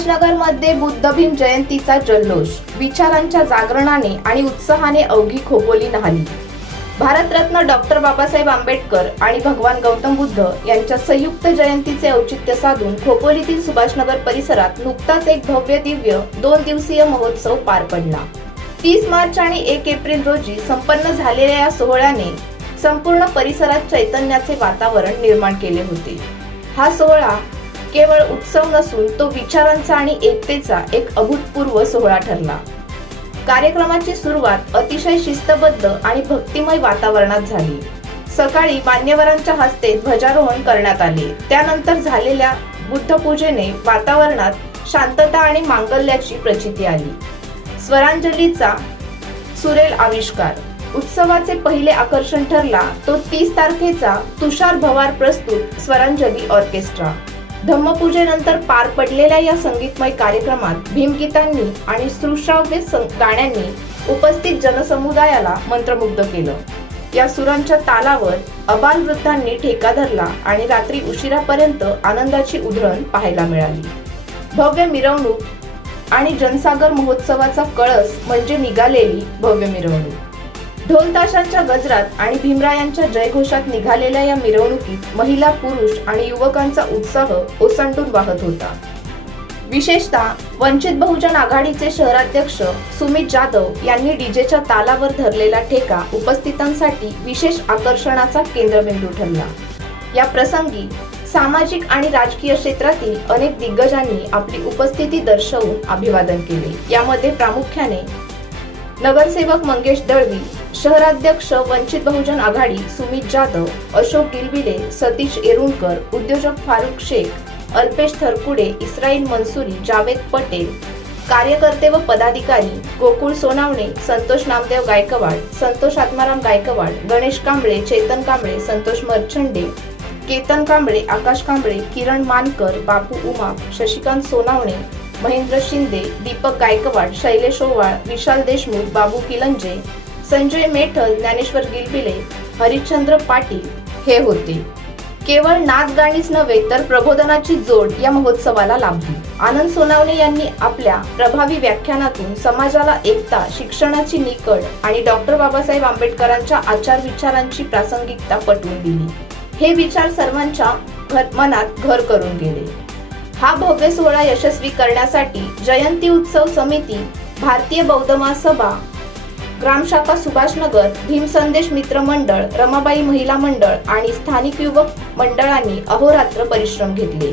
सुभाषनगरमध्ये बुद्ध भीम जयंतीचा जल्लोष, विचारांच्या जागरणाने आणि उत्साहाने अवघी खोपोली न्हाली। भारतरत्न डॉक्टर बाबासाहेब आंबेडकर आणि भगवान गौतम बुद्ध यांच्या संयुक्त जयंतीचे औचित्य साधून खोपोलीतील सुभाषनगर परिसरात नुकताच एक भव्य दिव्य 2 दिवसीय महोत्सव पार पडला। 30 मार्च आणि 1 एप्रिल रोजी संपन्न झालेल्या या सोहळ्याने संपूर्ण परिसरात चैतन्याचे वातावरण निर्माण केले होते। हा सोहळा केवळ उत्सव नसून तो विचारांचा आणि एकतेचा एक अभूतपूर्व सोहळा ठरला। कार्यक्रमाची सुरुवात अतिशय शिस्तबद्ध आणि भक्तिमय वातावरणात झाली। सकाळी मान्यवरांच्या हस्ते ध्वजारोहण करण्यात आले। त्यानंतर झालेल्या बुद्धपूजेने वातावरणात शांतता आणि मांगल्याची प्रचिती आली। स्वरांजलीचा सुरेल आविष्कार उत्सवाचे पहिले आकर्षण ठरला तो 30 तारखेचा तुषार भवार प्रस्तुत स्वरांजली ऑर्केस्ट्रा। धम्मपूजेनंतर पार पडलेल्या या संगीतमय कार्यक्रमात भीमगीतांनी आणि सुश्राव्य गाण्यांनी उपस्थित जनसमुदायाला मंत्रमुग्ध केलं। या सुरांच्या तालावर अबालवृद्धांनी ठेका धरला आणि रात्री उशिरापर्यंत आनंदाची उधळण पाहायला मिळाली। भव्य मिरवणूक आणि जनसागर महोत्सवाचा कळस म्हणजे निघालेली भव्य मिरवणूक। ढोल ताशांच्या गजरात आणि भीमरायांच्या जयघोषात निघालेल्या या मिरवणुकीत महिला, पुरुष आणि युवकांचा उत्साह ओसंडून वाहत होता। विशेषतः वंचित बहुजन आघाडीचे शहराध्यक्ष सुमित जाधव यांनी डीजेच्या तालावर धरलेला ठेका उपस्थितांसाठी विशेष आकर्षणाचा केंद्रबिंदू ठरला। या प्रसंगी सामाजिक आणि राजकीय क्षेत्रातील अनेक दिग्गजांनी आपली उपस्थिती दर्शवून अभिवादन केले। यामध्ये प्रामुख्याने नगरसेवक मंगेश दळवी, शहराध्यक्ष वंचित बहुजन आघाडी सुमित जाधव, अशोक गिलबिले, सतीश येरुणकर, उद्योजक फारुख शेख, अल्पेश थरकुडे, इस्राईल मंसुरी, जावेद पटेल, कार्यकर्ते व पदाधिकारी, गोकुळ सोनावणे, संतोष नामदेव गायकवाड, संतोष आत्माराम गायकवाड, गणेश कांबळे, चेतन कांबळे, संतोष मर्चंडे, केतन कांबळे, आकाश कांबळे, किरण मानकर, बापू उमा, शशिकांत सोनावणे, महेंद्र शिंदे, दीपक गायकवाड, शैलेश ओवाळ, विशाल देशमुख, बाबू किलंजे, संजय मेठल, ज्ञानेश्वर गिलबिले, हरिश्चंद्र पाटील हे होते। केवळ नाच गाणीच नव्हे तर प्रबोधनाची जोड या महोत्सवाला लाभली। आनंद सोनावणे यांनी आपल्या प्रभावी व्याख्यानातून समाजाला एकता, शिक्षणाची निकड आणि डॉक्टर बाबासाहेब आंबेडकरांच्या आचार विचारांची प्रासंगिकता पटवून दिली। हे विचार सर्वांच्या मनात घर करून गेले। हा भव्य सोहळा यशस्वी करण्यासाठी जयंती उत्सव समिती, भारतीय बौद्ध महासभा, ग्रामशाखा सुभाषनगर, भीम संदेश मित्र मंडळ, रमाबाई महिला मंडळ आणि स्थानिक युवक मंडळांनी अहोरात्र परिश्रम घेतले।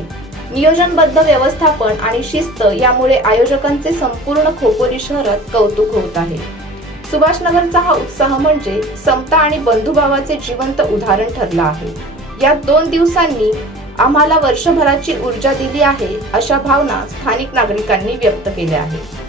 नियोजनबद्ध व्यवस्थापन आणि शिस्त यामुळे आयोजकांचे संपूर्ण खोपोली शहरात कौतुक होत आहे। सुभाषनगरचा हा उत्साह म्हणजे समता आणि बंधुभावाचे जिवंत उदाहरण ठरला आहे। या 2 दिवसांनी आम्हाला वर्षभराची ऊर्जा दिली आहे अशा भावना स्थानिक नागरिकांनी व्यक्त केल्या आहेत।